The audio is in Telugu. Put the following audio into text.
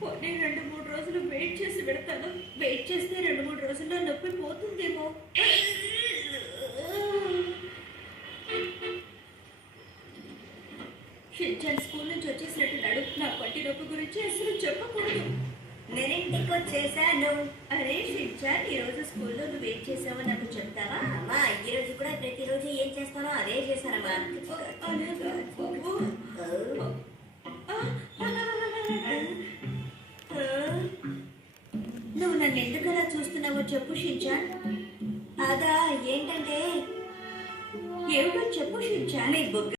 పోనీ 2-3 రోజులు వెయిట్ చేసి పెడతాను. వెయిట్ చేస్తే 2-3 రోజుల్లో నొప్పి పోతుందేమో. షించాన్ స్కూల్ నుంచి వచ్చేసినట్టున్నాడు. నా పట్టి నొప్పి గురించి అసలు చెప్పకూడదు. నేను ఇంటికి వచ్చేసాను. అరే షించాన్, ఈ రోజు స్కూల్లో నువ్వు ఏం చేసావో నాకు చెప్తావా? అమ్మా, ఈ రోజు కూడా ప్రతిరోజు ఏం చేస్తానో అదే చేశానమ్మా. నువ్వు నన్ను ఎందుకలా చూస్తున్నావో చెప్పు షించాన్. అదా ఏంటంటే ఏమిటో చెప్పు షించాన్. మీ బుగ్గ